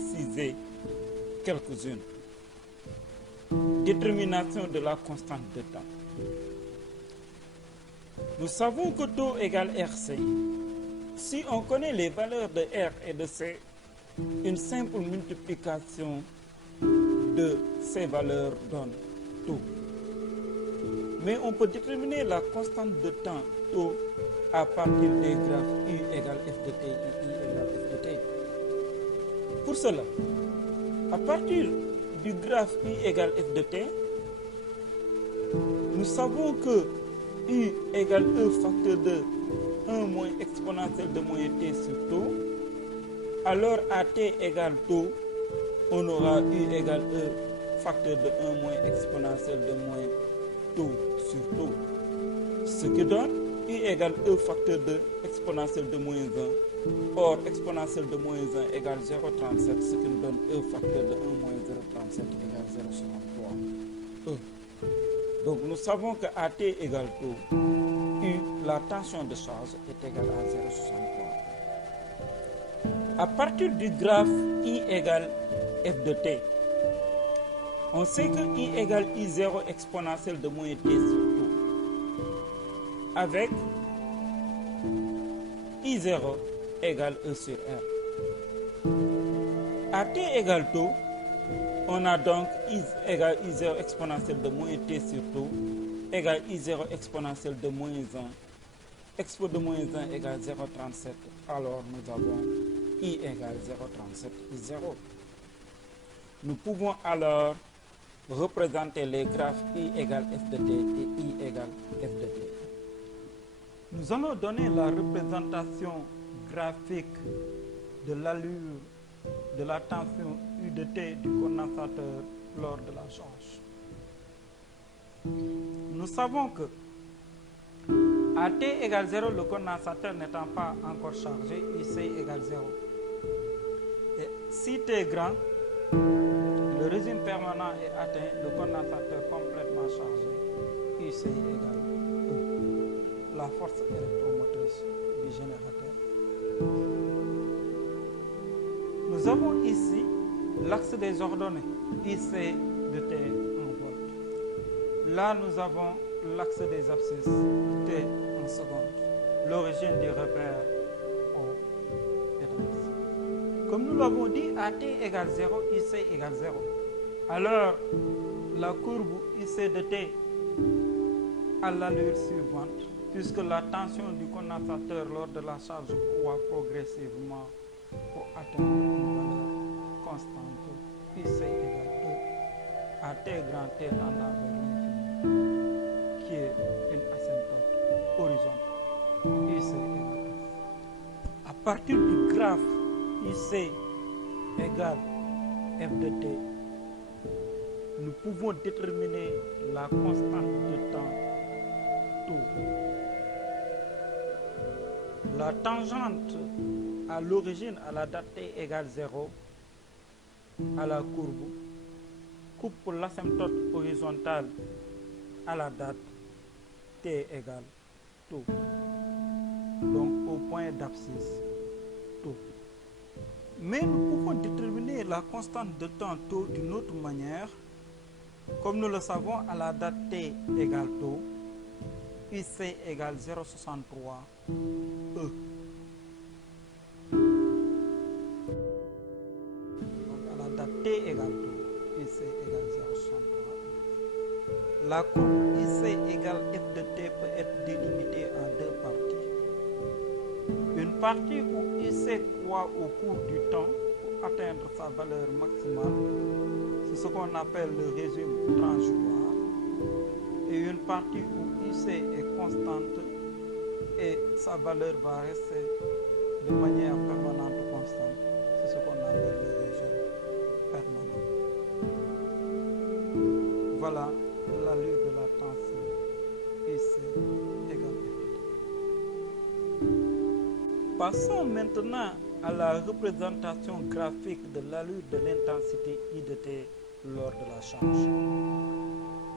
préciser quelques-unes. Détermination de la constante de temps. Nous savons que taux égale RC. Si on connaît les valeurs de R et de C, une simple multiplication de ces valeurs donne taux. Mais on peut déterminer la constante de temps taux à partir des graphes U égale F de T et I égale F de T. Pour cela, à partir du graphe U égale F de T, nous savons que U égale E facteur de 1 moins exponentielle de moins T sur taux. Alors à T égale taux, on aura U égale E facteur de 1 moins exponentielle de moins taux sur taux. Ce qui donne U égale E facteur de exponentielle de moins 1. Or, exponentielle de moins 1 égale 0,37, ce qui nous donne E facteur de 1 moins 0,37 égale 0,63. E. Donc nous savons que AT égale taux, U, la tension de charge, est égale à 0,63. À partir du graphe I égale F de T, on sait que I égale I0 exponentielle de moins T sur taux. Avec I0 égale E sur R. À T égale taux, on a donc I égale I0 exponentielle de moins T sur taux égale I0 exponentielle de moins 1. Expo de moins 1 égale 0,37. Alors nous avons I égale 0,37 I0. Nous pouvons alors représenter les graphes I égale F de T et I égale F de T. Nous allons donner la représentation graphique de l'allure de la tension U de T du condensateur lors de la charge. Nous savons que à T égale 0, le condensateur n'étant pas encore chargé, IC égale 0. Et si T est grand, le régime permanent est atteint, le condensateur complètement chargé, IC égale E, la force électromotrice du générateur. Nous avons ici l'axe des ordonnées, IC de T en volts. Là, nous avons l'axe des abscisses, T en secondes. L'origine du repère O est ici. Comme nous l'avons dit, AT égale 0, IC égale 0. Alors, la courbe IC de T a l'allure suivante, puisque la tension du condensateur lors de la charge croît progressivement pour atteindre une valeur constante, IC égale E, à T grand T tendant vers l'infini, qui est une asymptote horizontale, IC égale F. À partir du graphe IC égale F de T, nous pouvons déterminer la constante de temps taux. La tangente à l'origine à la date T égale 0 à la courbe coupe l'asymptote horizontale à la date T égale taux. Donc au point d'abscisse taux. Mais nous pouvons déterminer la constante de temps taux d'une autre manière. Comme nous le savons, à la date T égale taux, IC égale 0,63 E. Donc à la date T égale taux, IC égale 0,63 E. La courbe IC égale F de T peut être délimitée en deux parties. Une partie où IC croît au cours du temps pour atteindre sa valeur maximale, c'est ce qu'on appelle le régime transitoire, et une partie où IC est constante et sa valeur va rester de manière permanente constante, c'est ce qu'on appelle le régime permanent. Voilà l'allure de la tension IC égale F. Passons maintenant à la représentation graphique de l'allure de l'intensité I de T lors de la charge.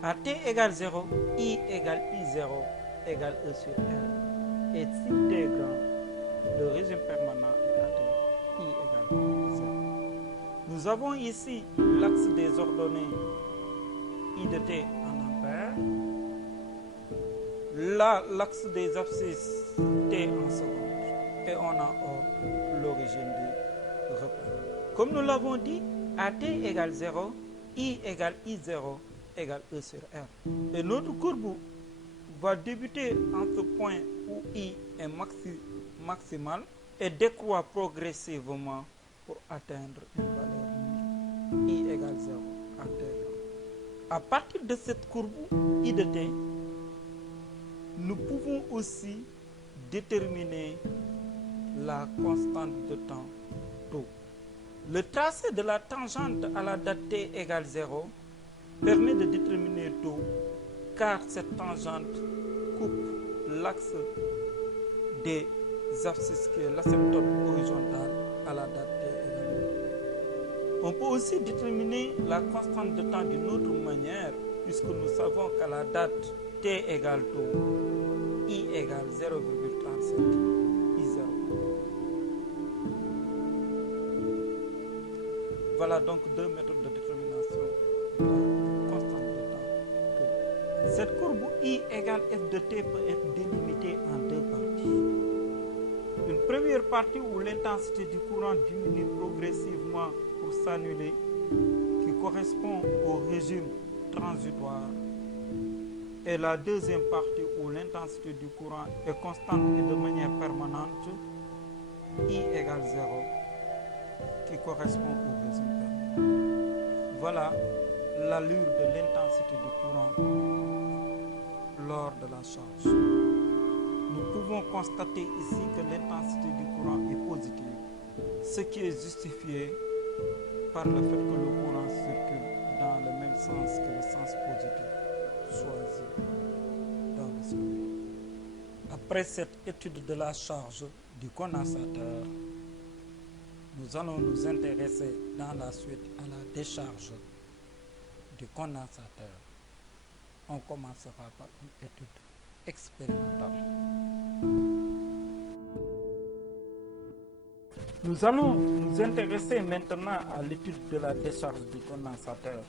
À T égale 0, I égale I0 égale E sur R. Et si T est grand, le régime permanent est atteint, I égale 0. Nous avons ici l'axe des ordonnées I de t en ampères. Là, l'axe des abscisses t en secondes. Et on a l'origine du repère. Comme nous l'avons dit, AT égale 0, I égale I0 égale E sur R. Et notre courbe va débuter en ce point où I est maximal et décroît progressivement pour atteindre une valeur I égale 0 à t. À partir de cette courbe I de t, nous pouvons aussi déterminer la constante de temps tau. Le tracé de la tangente à la date t égale 0 permet de déterminer tau, car cette tangente coupe l'axe des abscisses qui est l'asymptote horizontal à la date t égale 0. On peut aussi déterminer la constante de temps d'une autre manière, puisque nous savons qu'à la date t égale tau, I égale 0,37 I0. Voilà donc deux méthodes de détermination de la constante de temps tau. Cette courbe I égale F de t peut être délimitée en deux parties. Une première partie où l'intensité du courant diminue progressivement pour s'annuler, qui correspond au régime transitoire. Et la deuxième partie où l'intensité du courant est constante et de manière permanente, I égale 0, qui correspond au régime permanent. Voilà l'allure de l'intensité du courant lors de la charge. Nous pouvons constater ici que l'intensité du courant est positive, ce qui est justifié par le fait que le courant circule dans le même sens que le sens positif choisi dans le schéma. Après cette étude de la charge du condensateur, nous allons nous intéresser dans la suite à la décharge du condensateur. On commencera par une étude expérimentale. Nous allons nous intéresser maintenant à l'étude de la décharge du condensateur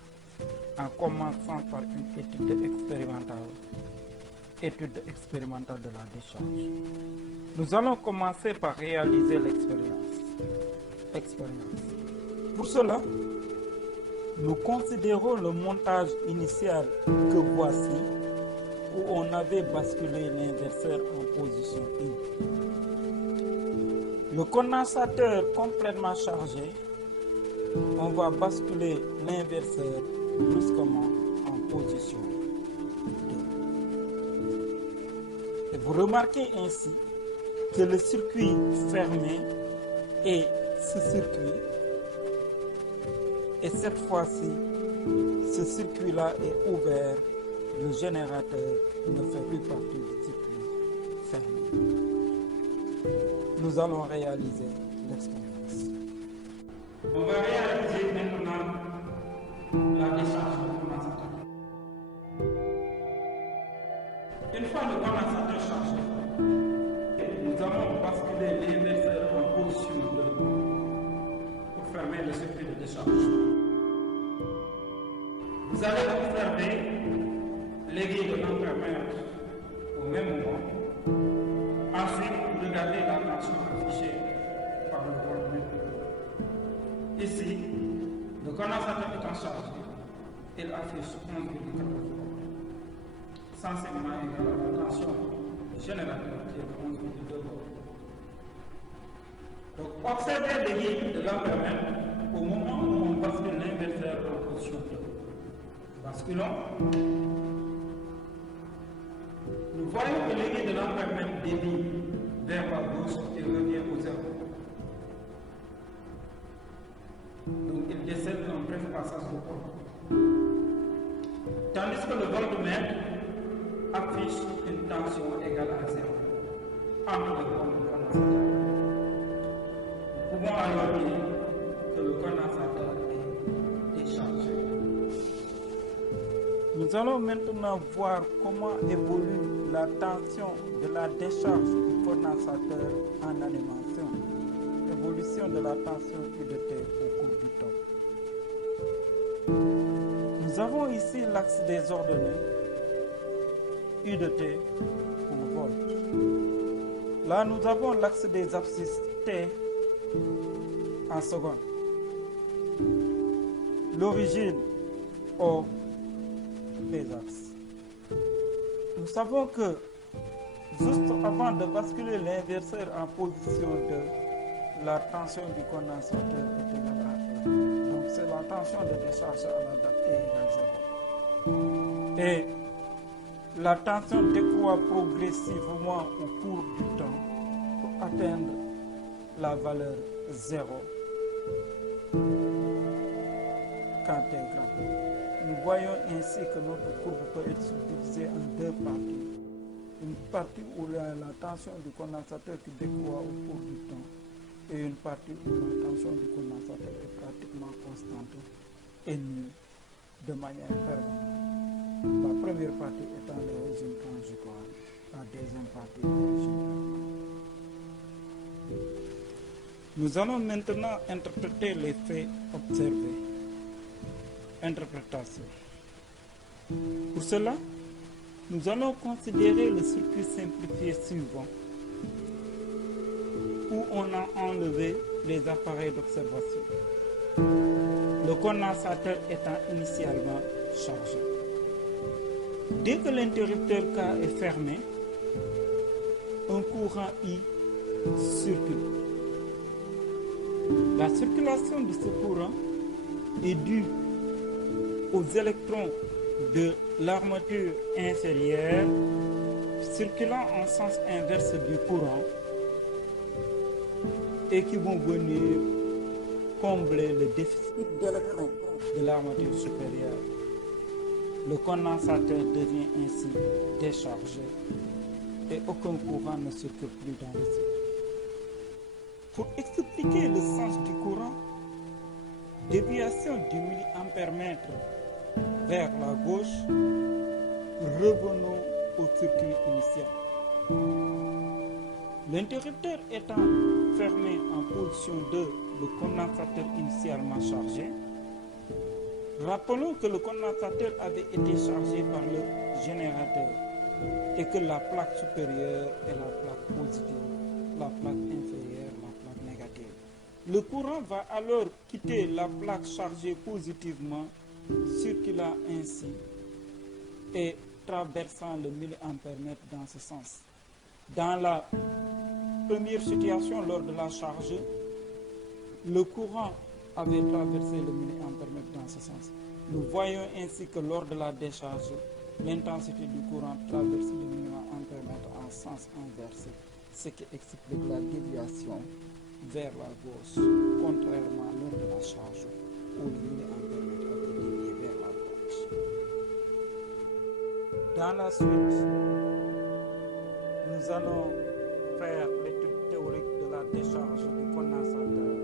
en commençant par une étude expérimentale. Étude expérimentale de la décharge. Nous allons commencer par réaliser l'expérience. Pour cela, nous considérons le montage initial que voici, où on avait basculé l'inverseur en position 1. Le condensateur complètement chargé, on va basculer l'inverseur brusquement en position 2. Et vous remarquez ainsi que le circuit fermé est ce circuit. Et cette fois-ci, ce circuit-là est ouvert. Le générateur ne fait plus partie du circuit fermé. Nous allons réaliser l'expérience. On va réaliser maintenant la décharge du condensateur. Une fois le condensateur chargé, nous allons basculer l'inverseur en position 2 pour fermer le circuit de décharge. Vous allez observer l'aiguille de l'ampèremètre au même moment. Ensuite, vous regardez la tension affichée par le voltmètre. Ici, le condensateur étant chargé, il affiche 11,14 volts. Sensiblement égal à la tension générateur qui est de 11,2 volts. Donc, observez l'aiguille de l'ampèremètre au moment où on bascule l'inverseur en position 2. Basculons. Nous voyons que l'aiguille de l'ampèremètre dévie vers la gauche et revient au 0. Donc il décède un bref passage de pôle. Tandis que le voltmètre affiche une tension égale à 0 entre le pôle du condensateur. Nous pouvons alors dire que le condensateur est déchargé. Nous allons maintenant voir comment évolue la tension de la décharge du condensateur en animation. Évolution de la tension I de t au cours du temps. Nous avons ici l'axe des ordonnées U de T en volts. Là, nous avons l'axe des abscisses T en secondes. L'origine O des axes. Nous savons que juste avant de basculer l'inverseur en position 2, la tension du condensateur est égale à 1. Donc c'est la tension de décharge à la date T égale 0. Et la tension décroît progressivement au cours du temps pour atteindre la valeur 0 quand T est grand. Nous voyons ainsi que notre courbe peut être subdivisée en deux parties. Une partie où la tension du condensateur qui décroît au cours du temps et une partie où la tension du condensateur est pratiquement constante et nulle de manière permanente. La première partie étant l'origine transitoire, la deuxième partie l'origine permanente. Nous allons maintenant interpréter les faits observés. Interprétation. Pour cela, nous allons considérer le circuit simplifié suivant, où on a enlevé les appareils d'observation, le condensateur étant initialement chargé. Dès que l'interrupteur K est fermé, un courant I circule. La circulation de ce courant est due aux électrons de l'armature inférieure circulant en sens inverse du courant et qui vont venir combler le déficit d'électrons de l'armature supérieure. Le condensateur devient ainsi déchargé et aucun courant ne circule plus dans le circuit. Pour expliquer le sens du courant, déviation du milliampère-mètre vers la gauche, revenons au circuit initial. L'interrupteur étant fermé en position 2, le condensateur initialement chargé, rappelons que le condensateur avait été chargé par le générateur et que la plaque supérieure est la plaque positive, la plaque inférieure la plaque négative. Le courant va alors quitter la plaque chargée positivement, circulant ainsi et traversant le milliampère-mètre dans ce sens. Dans la première situation, lors de la charge, le courant avait traversé le milliampère-mètre dans ce sens. Nous voyons ainsi que lors de la décharge, l'intensité du courant traverse le milliampère-mètre en sens inversé, ce qui explique la déviation vers la gauche, contrairement lors de la charge où le milliampère-mètre avait dévié vers la gauche. Dans la suite, nous allons faire l'étude théorique de la décharge du condensateur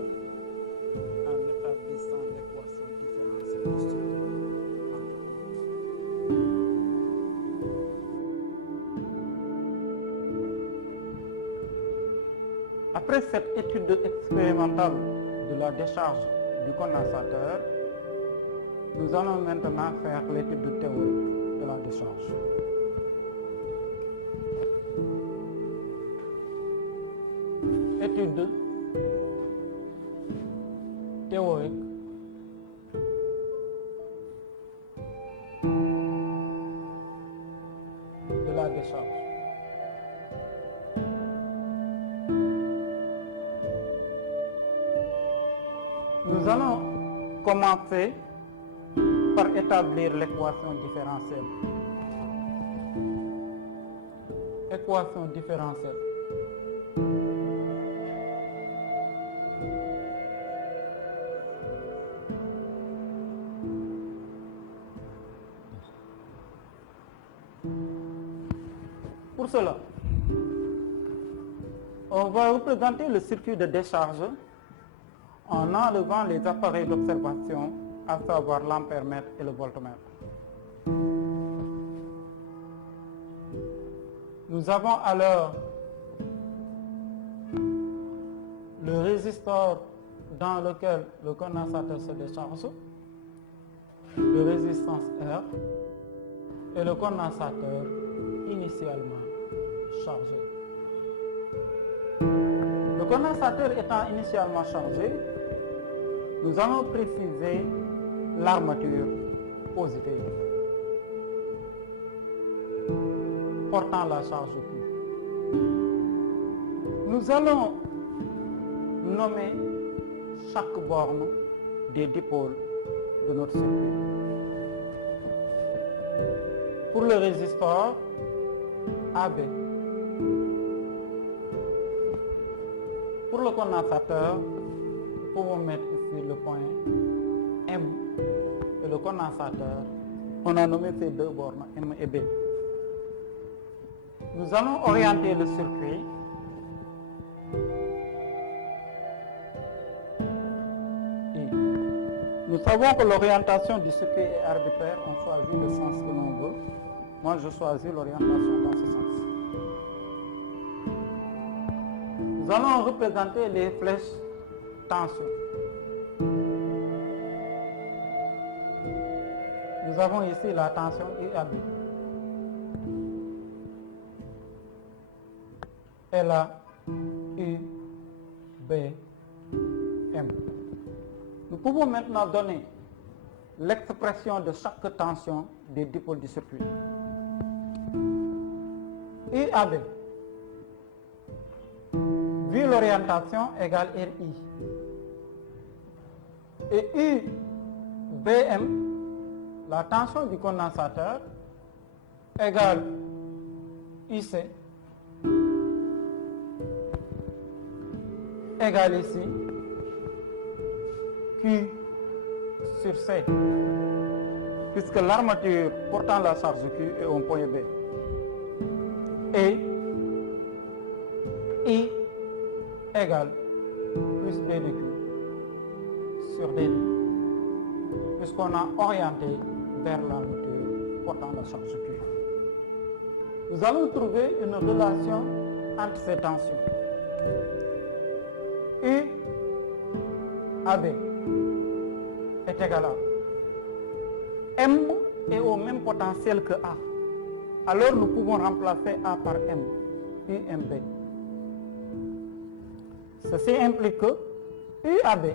en établissant l'équation différentielle du circuit. Après cette étude expérimentale de la décharge du condensateur, nous allons maintenant faire l'étude théorique de la décharge. Étude théorique de la décharge. Nous allons commencer par établir l'équation différentielle. Équation différentielle. Pour cela, on va représenter le circuit de décharge en enlevant les appareils d'observation, à savoir l'ampère-mètre et le voltmètre. Nous avons alors le résistor dans lequel le condensateur se décharge, de résistance R et le condensateur initialement chargé. Le condensateur étant initialement chargé, nous allons préciser l'armature positive portant la charge Q. Nous allons nommer chaque borne des dipôles de notre circuit. Pour le résistor AB, pour le condensateur, nous pouvons mettre ici le point M et le condensateur. On a nommé ces deux bornes M et B. Nous allons orienter le circuit I. Nous savons que l'orientation du circuit est arbitraire, on choisit le sens que l'on veut. Moi, je choisis l'orientation dans ce sens. Nous allons représenter les flèches tension. Nous avons ici la tension IAB. Et la UBM. Nous pouvons maintenant donner l'expression de chaque tension des dipôles du circuit. IAB, vu l'orientation, égale RI. Et UBM, la tension du condensateur, égale IC, égale ici Q sur C, puisque l'armature portant la charge Q est au point B. Et I égale plus D de Q sur D, puisqu'on a orienté vers l'armature portant la charge Q. Nous allons trouver une relation entre ces tensions. U AB est égal à M est au même potentiel que A. Alors nous pouvons remplacer A par M, UMB. Ceci implique que UAB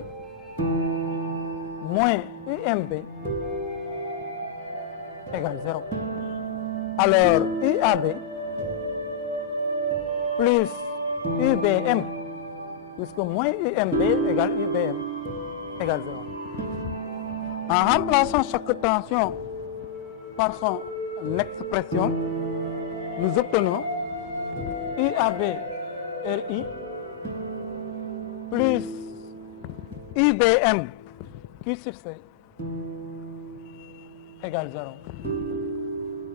moins UMB égale 0. Alors UAB plus UBM, puisque moins UMB égale UBM égale 0. En remplaçant chaque tension par son expression, nous obtenons UAB RI plus UBM Q sur C égale 0.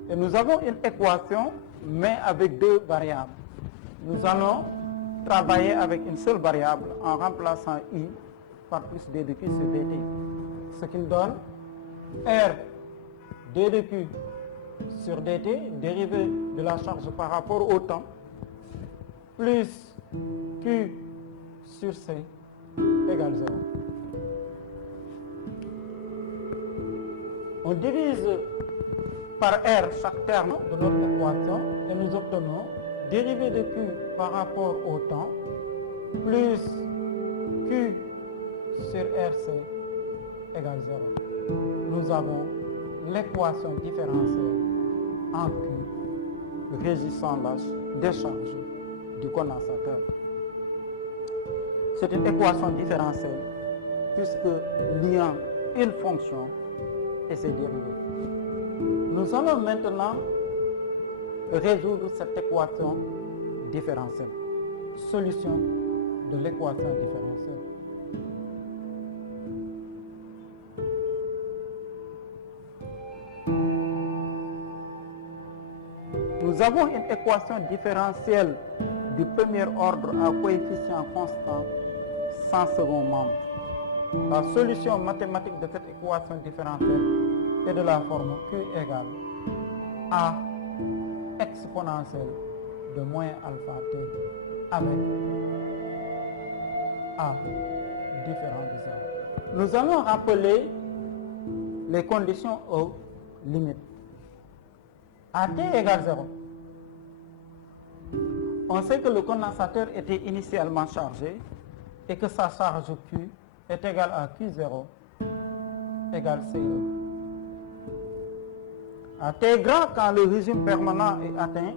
Et nous avons une équation, mais avec deux variables. Nous allons travailler avec une seule variable en remplaçant I par plus D de Q sur dt. Ce qui nous donne R D de Q sur dt, dérivé de la charge par rapport au temps, plus Q sur C égale 0. On divise par R chaque terme de notre équation et nous obtenons dérivé de Q par rapport au temps plus Q sur RC égale 0. Nous avons l'équation différentielle en Q régissant la décharge du condensateur. C'est une équation différentielle puisque liant une fonction et ses dérivés. Nous allons maintenant résoudre cette équation différentielle. Solution de l'équation différentielle. Nous avons une équation différentielle du premier ordre à coefficient constant sans second membre. La solution mathématique de cette équation différentielle est de la forme Q égale A exponentielle de moins alpha t avec A différent de 0. Nous allons rappeler les conditions aux limites. À t égale 0, on sait que le condensateur était initialement chargé et que sa charge Q est égale à Q0 égale CE. À t grand, quand le régime permanent est atteint,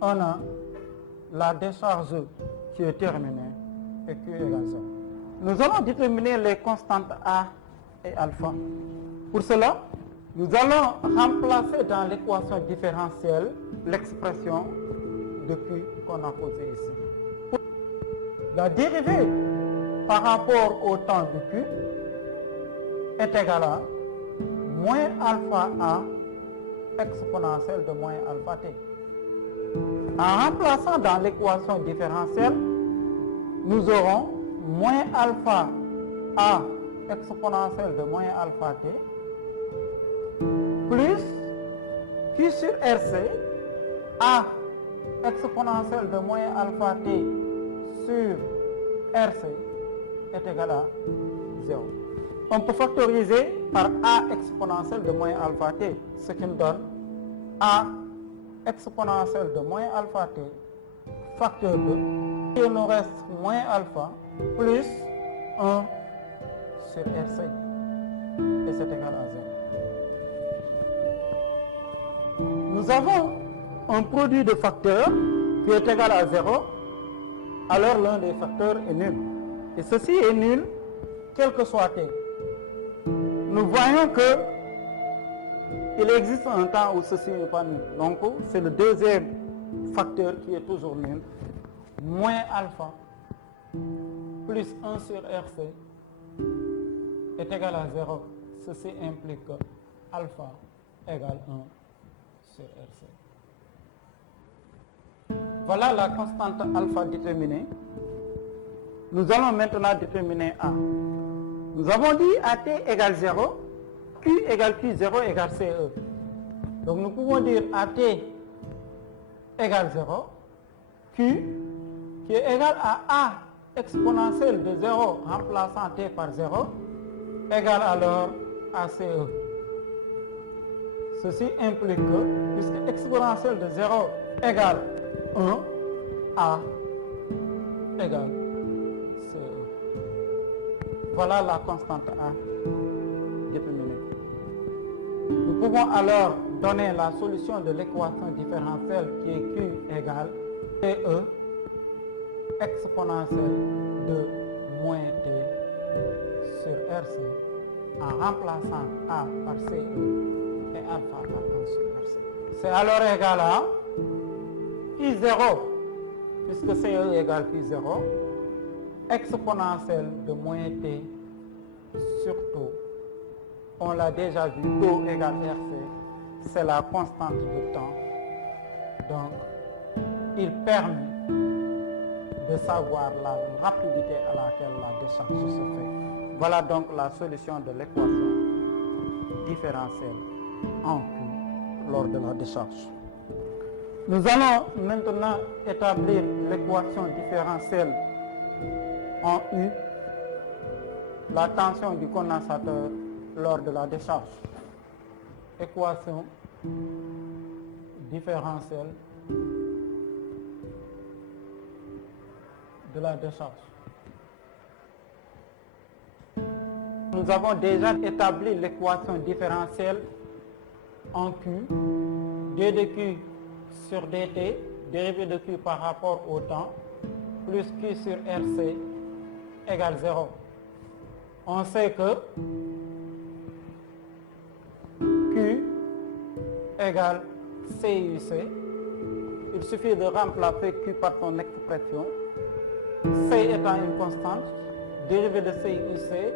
on a la décharge qui est terminée et Q égale 0. Nous allons déterminer les constantes A et alpha. Pour cela, nous allons remplacer dans l'équation différentielle l'expression de Q qu'on a posée ici. La dérivée par rapport au temps de Q est égale à moins alpha A exponentielle de moins alpha T. En remplaçant dans l'équation différentielle, nous aurons moins alpha A exponentielle de moins alpha T plus Q sur RC A exponentielle de moins alpha T sur RC est égal à 0. On peut factoriser par A exponentielle de moins alpha T, ce qui nous donne A exponentielle de moins alpha T facteur 2. Il nous reste moins alpha plus 1 sur RC et c'est égal à 0. Nous avons un produit de facteurs qui est égal à 0, alors l'un des facteurs est nul. Et ceci est nul, quel que soit t. Nous voyons que il existe un temps où ceci n'est pas nul. Donc c'est le deuxième facteur qui est toujours nul. Moins alpha plus 1 sur RC est égal à 0. Ceci implique que alpha égale 1 sur RC. Voilà la constante alpha déterminée. Nous allons maintenant déterminer A. Nous avons dit AT égale 0, Q égale Q0 égale CE. Donc nous pouvons dire AT égale 0, Q qui est égal à A exponentielle de 0 remplaçant T par 0 égale alors à CE. Ceci implique que, puisque exponentielle de 0 égale 1, A égale CE. Voilà la constante A déterminée. Nous pouvons alors donner la solution de l'équation différentielle qui est Q égale CE exponentielle de moins T sur RC en remplaçant A par CE et alpha par 1 sur RC. C'est alors égal à Q0, puisque CE égale Q0, exponentielle de moins T sur taux. On l'a déjà vu, taux égale RC, c'est la constante de temps. Donc, il permet de savoir la rapidité à laquelle la décharge se fait. Voilà donc la solution de l'équation différentielle en Q lors de la décharge. Nous allons maintenant établir l'équation différentielle en U, la tension du condensateur lors de la décharge. Équation différentielle de la décharge. Nous avons déjà établi l'équation différentielle en Q, d de Q sur dt, dérivé de Q par rapport au temps, plus Q sur RC égale 0. On sait que Q égale CUC. Il suffit de remplacer Q par son expression. C étant une constante, dérivée de CUC, c'est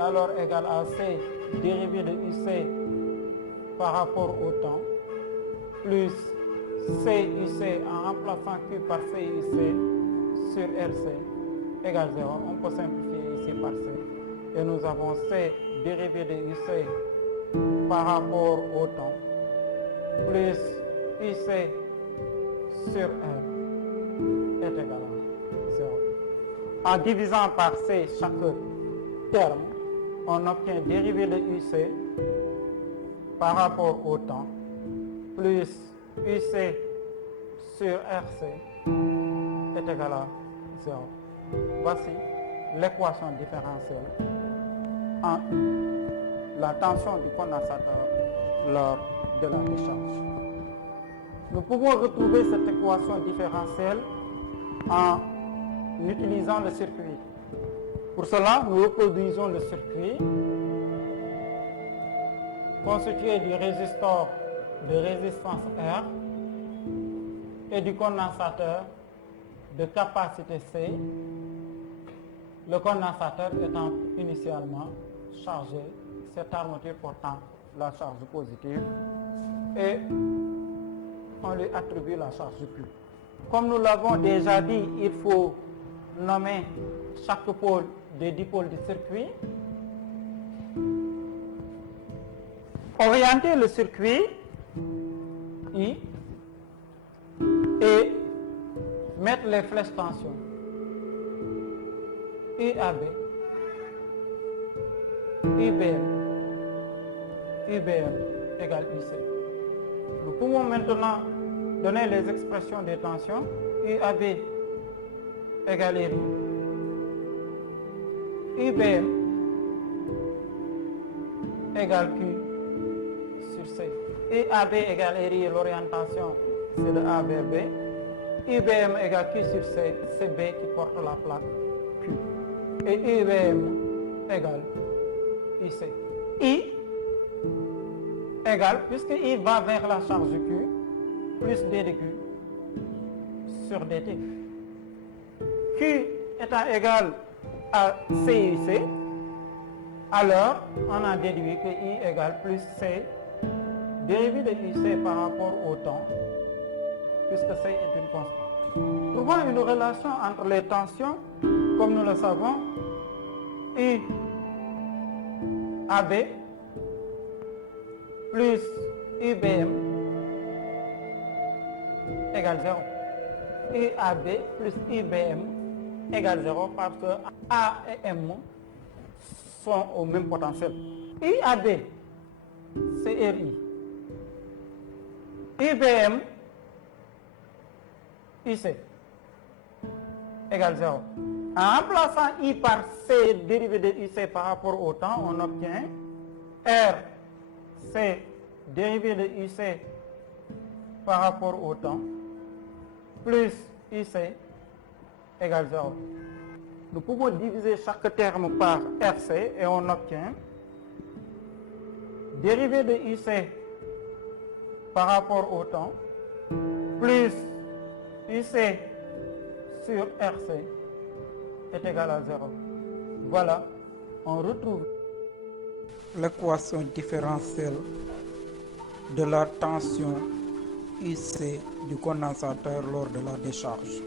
alors égal à C dérivé de UC par rapport au temps, plus CUC en remplaçant Q par CUC sur RC égale 0. On peut simplifier ici par C. Et nous avons C dérivé de UC par rapport au temps, plus UC sur R est égal à 0. En divisant par C chaque terme, on obtient dérivée de UC par rapport au temps plus UC sur RC est égal à 0. Voici l'équation différentielle en la tension du condensateur lors de la décharge. Nous pouvons retrouver cette équation différentielle en utilisant le circuit. Pour cela, nous reproduisons le circuit constitué du résistor de résistance R et du condensateur de capacité C, le condensateur étant initialement chargé, cette armature portant la charge positive, et on lui attribue la charge Q. Comme nous l'avons déjà dit, il faut nommer chaque pôle des dipôles du circuit, orienter le circuit I et mettre les flèches tension IAB, IBM, IBM égale IC. Nous pouvons maintenant donner les expressions des tensions. IAB égale RI, IBM égale Q sur C. IAB égale RI et l'orientation c'est de A vers B. IBM égale Q sur C, c'est B qui porte la plaque Q. Et IBM égale IC. I égale, puisque I va vers la charge Q, plus D de Q sur dt. Q étant égal à CIC, alors on a déduit que I égale plus C, dérivé de IC par rapport au temps, puisque C est une constante. Trouvons une relation entre les tensions, comme nous le savons, I AB plus IBM égale 0. IAB plus IBM égale 0 parce que A et M sont au même potentiel. IAB, c'est RI. IBM, IC égale 0. En remplaçant I par C dérivé de IC par rapport au temps, on obtient R, C dérivé de IC par rapport au temps, plus IC égale 0. Nous pouvons diviser chaque terme par RC et on obtient dérivé de IC par rapport au temps, plus IC sur RC est égal à 0. Voilà, on retrouve l'équation différentielle de la tension IC du condensateur lors de la décharge.